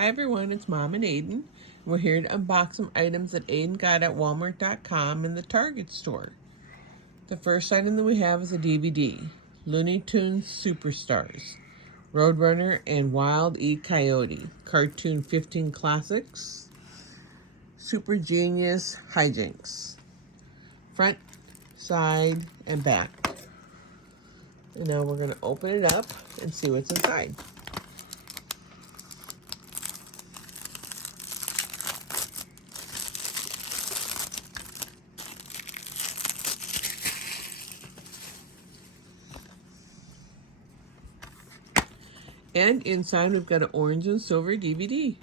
Hi everyone, it's Mom and Aiden. We're here to unbox some items that Aiden got at Walmart.com and the Target store. The first item that we have is a DVD, Looney Tunes Superstars, Roadrunner and Wile E. Coyote, Cartoon 15 Classics, Super Genius Hijinks, front, side, and back. And now we're going to open it up and see what's inside. And inside we've got an orange and silver DVD.